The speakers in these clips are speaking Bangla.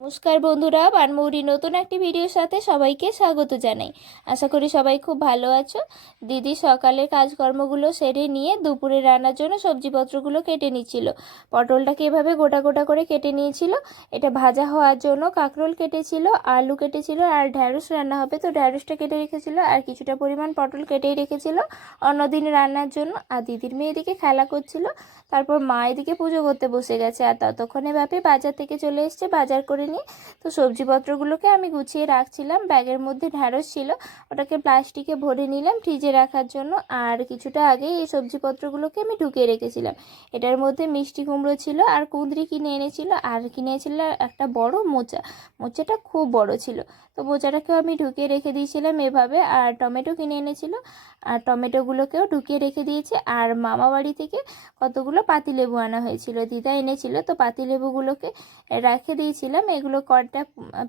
নমস্কার বন্ধুরা, বানমৌরি নতুন একটি ভিডিওর সাথে সবাইকে স্বাগত জানাই। আশা করি সবাই খুব ভালো আছো। দিদি সকালের কাজকর্মগুলো সেরে নিয়ে দুপুরে রান্নার জন্য সবজিপত্রগুলো কেটে নিচ্ছিল। পটলটাকে এভাবে গোটা গোটা করে কেটে নিয়েছিল। এটা ভাজা হওয়ার জন্য কাঁকরোল কেটেছিল, আলু কেটেছিল আর ঢ্যাঁড়স রান্না হবে তো ঢ্যাঁড়সটা কেটে রেখেছিল, আর কিছুটা পরিমাণ পটল কেটেই রেখেছিল অন্যদিন রান্নার জন্য। আর দিদির মেয়ে এদিকে খেলা করছিল। তারপর মা এদিকে পুজো করতে বসে গেছে, আর ততক্ষণে ব্যাপী বাজার থেকে চলে এসছে বাজার করে নিয়ে। তো সবজিপত্রগুলোকে আমি গুছিয়ে রাখছিলাম। ব্যাগের মধ্যে ঢ্যাঁড়স ছিল, ওটাকে প্লাস্টিকে ভরে নিলাম ফ্রিজে রাখার জন্য। আর কিছুটা আগেই এই সবজিপত্রগুলোকে আমি ঢুকিয়ে রেখেছিলাম। এটার মধ্যে মিষ্টি কুমড়ো ছিল আর কুঁদরি কিনে এনেছিল, আর কিনেছিল একটা বড় মোচা। মোচাটা খুব বড় ছিল, তো মোচাটাকেও আমি ঢুকিয়ে রেখে দিয়েছিলাম এভাবে। আর টমেটো কিনে এনেছিল, আর টমেটোগুলোকেও ঢুকিয়ে রেখে দিয়েছি। আর মামা বাড়ি থেকে কতগুলো পাতিলেবু আনা হয়েছিল, দিদা এনেছিল, তো পাতিলেবুগুলোকে রেখে দিয়েছিলাম। এগুলো কড়টা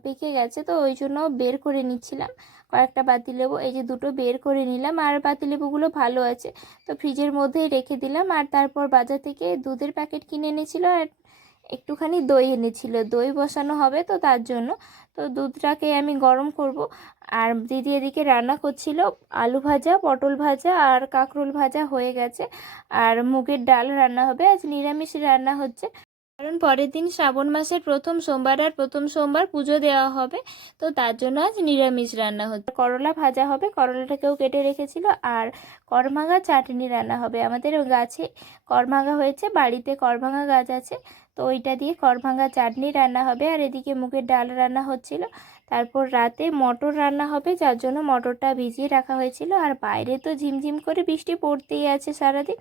পেকে গেছে, তো ওই জন্য বের করে নিচ্ছিলাম কয়েকটা পাতিলেবু। এই যে দুটো বের করে নিলাম, আর পাতিলেবুগুলো ভালো আছে, তো ফ্রিজের মধ্যেই রেখে দিলাম। আর তারপর বাজার থেকে দুধের প্যাকেট কিনে এনেছিল, আর একটুখানি দই এনেছিল, দই বসানো হবে তো তার জন্য। তো দুধটাকে আমি গরম করব। আর দিদি এদিকে রান্না করছিল, আলু ভাজা, পটল ভাজা আর কাঁকরোল ভাজা হয়ে গেছে। আর মুগের ডাল রান্না হবে, আজ নিরামিষ রান্না হচ্ছে, কারণ পরের দিন শ্রাবণ মাসের প্রথম সোমবার, আর প্রথম সোমবার পুজো দেওয়া হবে, তো তার জন্য আজ নিরামিষ রান্না হচ্ছে। করলা ভাজা হবে, করলাটাকেও কেটে রেখেছিল। আর করভাঙা চাটনি রান্না হবে। আমাদের গাছে করভাঙা হয়েছে, বাড়িতে করভাঙা গাছ আছে, তো ওইটা দিয়ে করভাঙা চাটনি রান্না হবে। আর এদিকে মুগের ডাল রান্না হচ্ছিল। তারপর রাতে মটর রান্না হবে, যার জন্য মটরটা ভিজিয়ে রাখা হয়েছিল। আর বাইরে তো ঝিমঝিম করে বৃষ্টি পড়তেই আছে সারাদিন।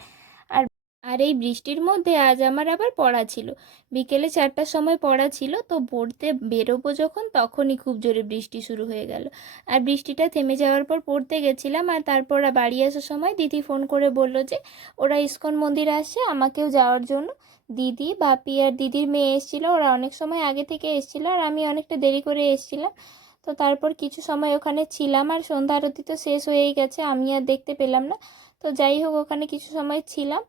আর আর এই বৃষ্টির মধ্যে আজ আমার আবার পড়া ছিল, বিকেলে 4টার সময় পড়া ছিল। তো পড়তে বেরোবো যখন, তখনই খুব জোরে বৃষ্টি শুরু হয়ে গেল। আর বৃষ্টিটা থেমে যাওয়ার পর পড়তে গেছিলাম। আর তারপর বাড়ি আসার সময় দিদি ফোন করে বলল যে ওরা ইস্কন মন্দির আসছে, আমাকেও যাওয়ার জন্য। দিদি, বাপি আর দিদির মেয়ে এসেছিলো, ওরা অনেক সময় আগে থেকে এসেছিলো, আর আমি অনেকটা দেরি করে এসেছিলাম। তো তারপর কিছু সময় ওখানে ছিলাম, আর সন্ধ্যা আরতি তো শেষ হয়েই গেছে, আমি আর দেখতে পেলাম না। তো যাই হোক, ওখানে কিছু সময় ছিলাম।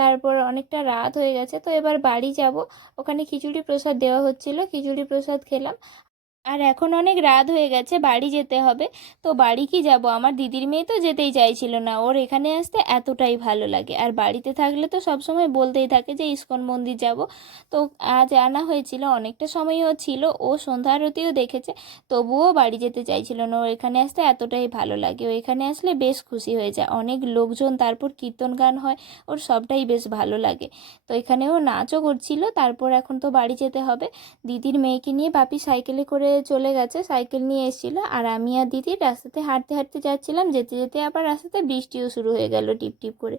তারপর অনেকটা রাত হয়ে গেছে, তো এবার বাড়ি যাব। ওখানে খিচুড়ি প্রসাদ দেওয়া হচ্ছিল, খিচুড়ি প্রসাদ খেলাম। আর এখন অনেক রাত হয়ে গেছে, বাড়ি যেতে হবে। তো বাড়ি কি যাব, আমার দিদির মেয়ে তো যেতেই চাইছিল না, ওর এখানে আসতে এতটাই ভালো লাগে। আর বাড়িতে থাকলে তো সবসময় বলতেই থাকে যে ইস্কন মন্দির যাব। তো আজ আনা হয়েছিল, অনেকটা সময়ও ছিল, ও সন্ধ্যা আরতিও দেখেছে, তবুও বাড়ি যেতে চাইছিল না। ওর এখানে আসতে এতটাই ভালো লাগে, ও এখানে আসলে বেশ খুশি হয়ে যায়, অনেক লোকজন, তারপর কীর্তন গান হয়, ওর সবটাই বেশ ভালো লাগে। তো এখানেও নাচও করছিল। তারপর এখন তো বাড়ি যেতে হবে। দিদির মেয়েকে নিয়ে বাপি সাইকেলে করে চলে গেছে, সাইকেল নিয়ে এসেছিল। আর আমি আর দিদি রাস্তাতে হাঁটতে হাঁটতে যাচ্ছিলাম, যেতে যেতে আবার রাস্তাতে বৃষ্টিও শুরু হয়ে গেল টিপ টিপ করে।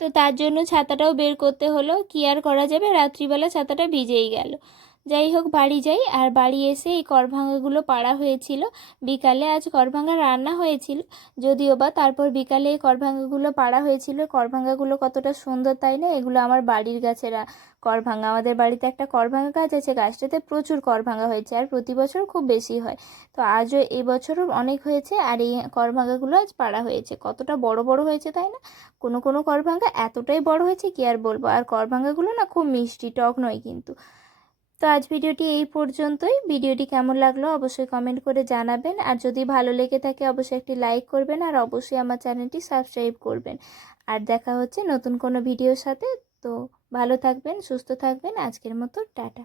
তো তার জন্য ছাতাটাও বের করতে হলো, কি আর করা যাবে, রাত্রিবেলা ছাতাটা ভিজেই গেল। যাই হোক, বাড়ি যাই। আর বাড়ি এসে এই করভাঙাগুলো পাড়া হয়েছিল বিকালে, আজ করভাঙা রান্না হয়েছিল যদিও বা। তারপর বিকালে এই করভাঙাগুলো পাড়া হয়েছিল। করভাঙাগুলো কতটা সুন্দর তাই না, এগুলো আমার বাড়ির গাছেরা করভাঙা। আমাদের বাড়িতে একটা করভাঙা গাছ আছে, গাছটাতে প্রচুর করভাঙা হয়েছে, আর প্রতি বছর খুব বেশি হয়। তো আজও এই বছরও অনেক হয়েছে, আর এই করভাঙাগুলো আজ পাড়া হয়েছে। কতটা বড় বড় হয়েছে তাই না, কোনো কোনো করভাঙা এতটাই বড় হয়েছে কি আর বলবো। আর করভাঙাগুলো না খুব মিষ্টি, টক নয় কিন্তু। তো আজ ভিডিওটি এই পর্যন্তই। ভিডিওটি কেমন লাগলো অবশ্যই কমেন্ট করে জানাবেন, আর যদি ভালো লেগে থাকে অবশ্যই একটি লাইক করবেন, আর অবশ্যই আমার চ্যানেলটি সাবস্ক্রাইব করবেন। আর দেখা হচ্ছে নতুন কোনো ভিডিওর সাথে। তো ভালো থাকবেন, সুস্থ থাকবেন, আজকের মতো টাটা।